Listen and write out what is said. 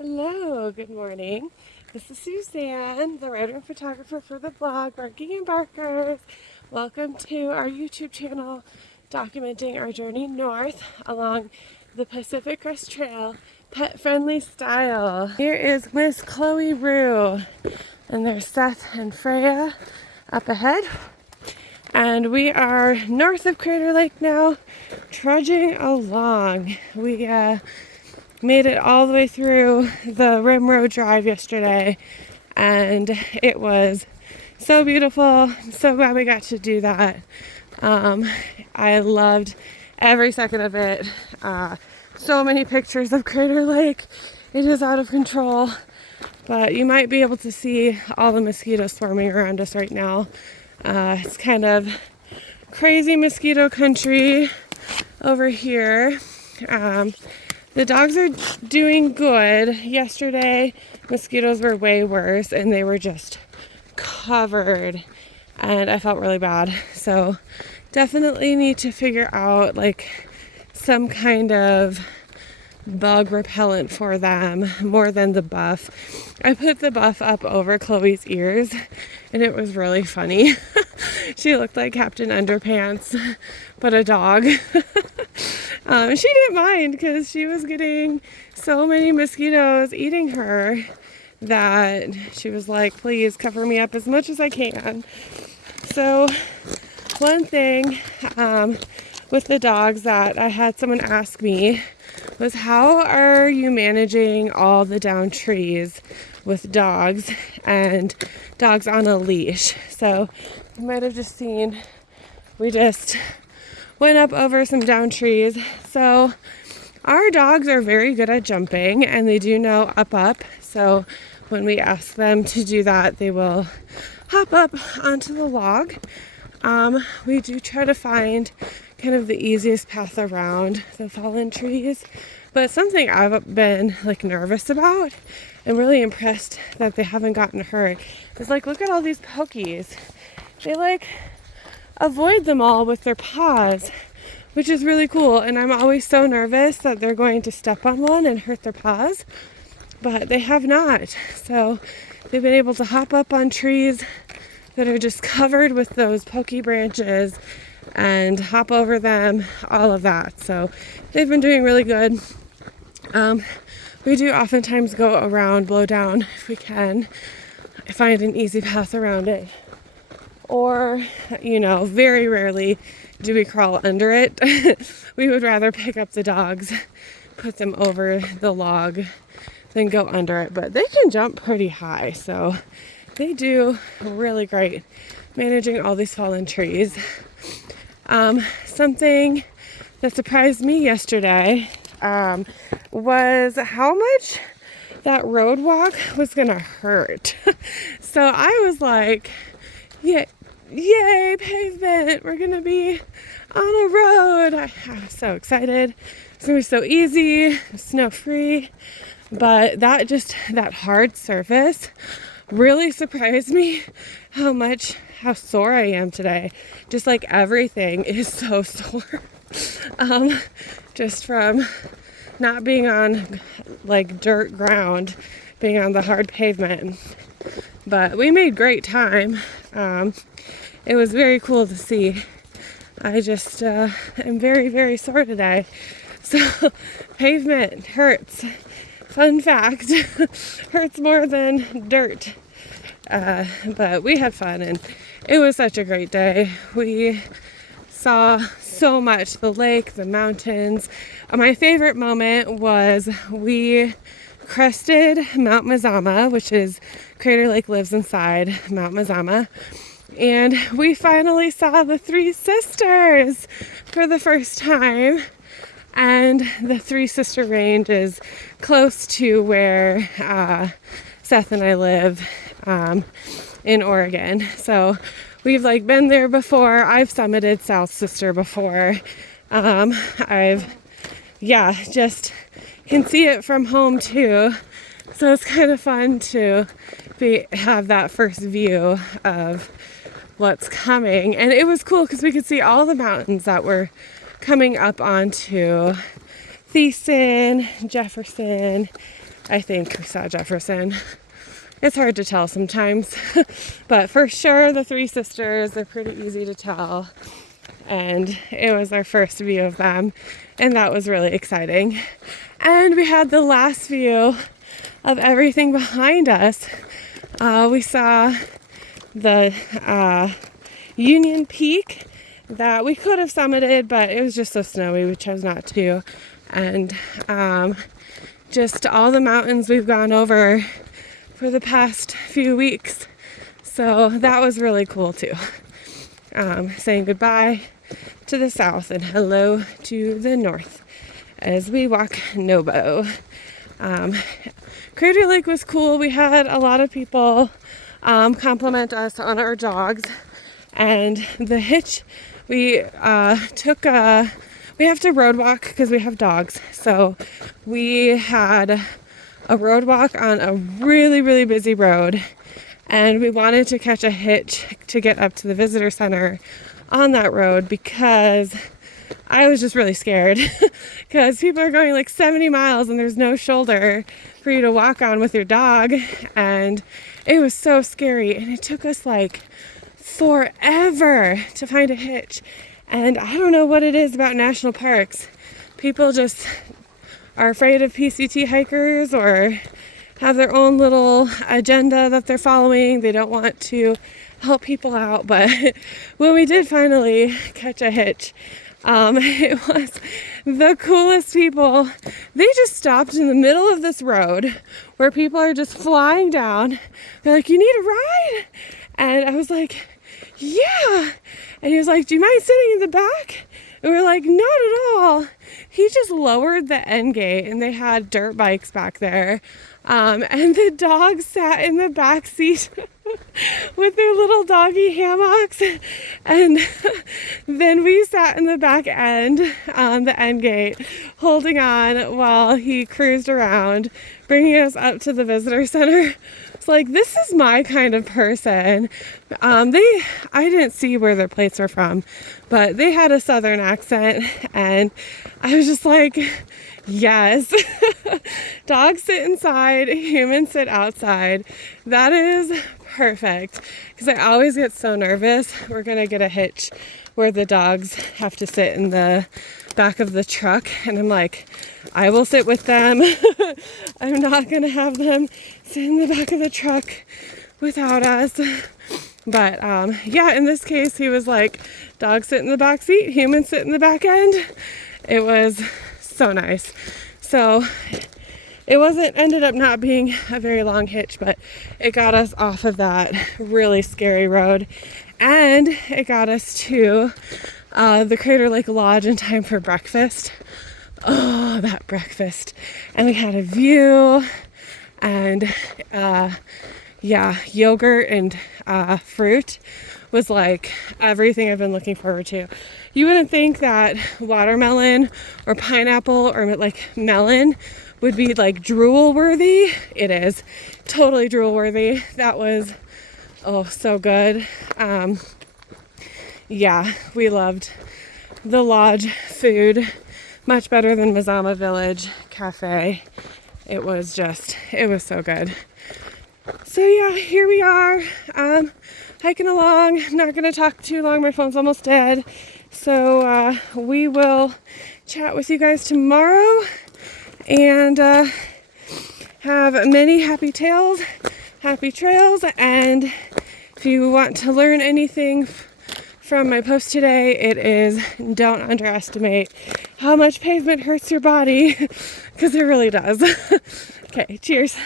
Hello, good morning. This is Suzanne, the writer and photographer for the blog Barking and Barkers. Welcome to our YouTube channel documenting our journey north along the Pacific Crest Trail, pet-friendly style. Here is Miss Chloe Rue, and there's Seth and Freya up ahead. And we are north of Crater Lake now, trudging along. We made it all the way through the Rim Road Drive yesterday, and it was so beautiful. I'm so glad we got to do that. I loved every second of it. So many pictures of Crater Lake. It is out of control, but you might be able to see all the mosquitoes swarming around us right now. It's kind of crazy mosquito country over here. The dogs are doing good. Yesterday, mosquitoes were way worse, and they were just covered, and I felt really bad. So definitely need to figure out like some kind of bug repellent for them more than the buff. I put the buff up over Chloe's ears, and it was really funny. She looked like Captain Underpants, but a dog. She didn't mind because she was getting so many mosquitoes eating her that she was like, please cover me up as much as I can. So one thing with the dogs that I had someone ask me was, how are you managing all the down trees with dogs and dogs on a leash? So you might have just seen, we just went up over some down trees. So our dogs are very good at jumping, and they do know up. So when we ask them to do that, they will hop up onto the log. We do try to find kind of the easiest path around the fallen trees. But something I've been like nervous about and really impressed that they haven't gotten hurt is like, look at all these pokies. They like avoid them all with their paws, which is really cool. And I'm always so nervous that they're going to step on one and hurt their paws, but they have not. So they've been able to hop up on trees that are just covered with those pokey branches and hop over them, all of that. So they've been doing really good. We do oftentimes go around, blow down if we can, find an easy path around it. Or, very rarely do we crawl under it. We would rather pick up the dogs, put them over the log, than go under it. But they can jump pretty high, so they do really great managing all these fallen trees. Something that surprised me yesterday was how much that road walk was gonna hurt. So I was like, yeah, yay, pavement, we're gonna be on a road. I'm so excited. It's gonna be so easy, snow free. But that hard surface really surprised me how sore I am today. Just like everything is so sore. Just from not being on like dirt ground, being on the hard pavement. But we made great time. It was very cool to see. I just am very, very sore today. So pavement hurts. Fun fact, hurts more than dirt. But we had fun, and it was such a great day. We saw so much, the lake, the mountains. My favorite moment was we crested Mount Mazama, which is Crater Lake lives inside Mount Mazama. And we finally saw the Three Sisters for the first time. And the Three Sister Range is close to where Seth and I live in Oregon. So we've like been there before. I've summited South Sister before. Just can see it from home too. So it's kind of fun to have that first view of what's coming. And it was cool because we could see all the mountains that were coming up onto Thiessen, Jefferson, I think we saw Jefferson. It's hard to tell sometimes, but for sure the three sisters, they're pretty easy to tell. And it was our first view of them, and that was really exciting. And we had the last view of everything behind us. We saw the Union Peak that we could have summited, but it was just so snowy, we chose not to. And just all the mountains we've gone over for the past few weeks. So that was really cool too. Saying goodbye to the south and hello to the north as we walk Nobo. Crater Lake was cool. We had a lot of people compliment us on our dogs, and the hitch we took we have to road walk because we have dogs. So we had a road walk on a really, really busy road, and we wanted to catch a hitch to get up to the visitor center on that road because I was just really scared because people are going like 70 miles and there's no shoulder for you to walk on with your dog, and it was so scary, and it took us like forever to find a hitch. And I don't know what it is about national parks. People just are afraid of PCT hikers or have their own little agenda that they're following. They don't want to help people out. But when we did finally catch a hitch, it was the coolest people. They just stopped in the middle of this road where people are just flying down. They're like, "You need a ride?" And I was like, "Yeah." And he was like, "Do you mind sitting in the back?" And we were like, "Not at all." He just lowered the end gate, and they had dirt bikes back there. And the dogs sat in the back seat with their little doggy hammocks. And then we sat in the back end on the end gate, holding on while he cruised around, bringing us up to the visitor center. It's like, this is my kind of person. I didn't see where their plates were from, but they had a southern accent, and I was just like, yes. Dogs sit inside, humans sit outside. That is perfect, because I always get so nervous. We're gonna get a hitch where the dogs have to sit in the back of the truck, and I'm like, I will sit with them. I'm not gonna have them sit in the back of the truck without us. But yeah, in this case, he was like, dogs sit in the back seat, humans sit in the back end. It was so nice. So it ended up not being a very long hitch, but it got us off of that really scary road, and it got us to the Crater Lake Lodge in time for breakfast. Oh, that breakfast. And we had a view, and yeah, yogurt and fruit was like everything I've been looking forward to. You wouldn't think that watermelon or pineapple or like melon would be like Drool worthy. It is totally Drool worthy. That was, oh, so good. Yeah, we loved the lodge food. Much better than Mazama Village Cafe. It was so good. So yeah, here we are, hiking along. I'm not gonna talk too long, my phone's almost dead. So we will chat with you guys tomorrow, and have many happy trails. And if you want to learn anything from my post today, it is, don't underestimate how much pavement hurts your body, because it really does. Okay, cheers.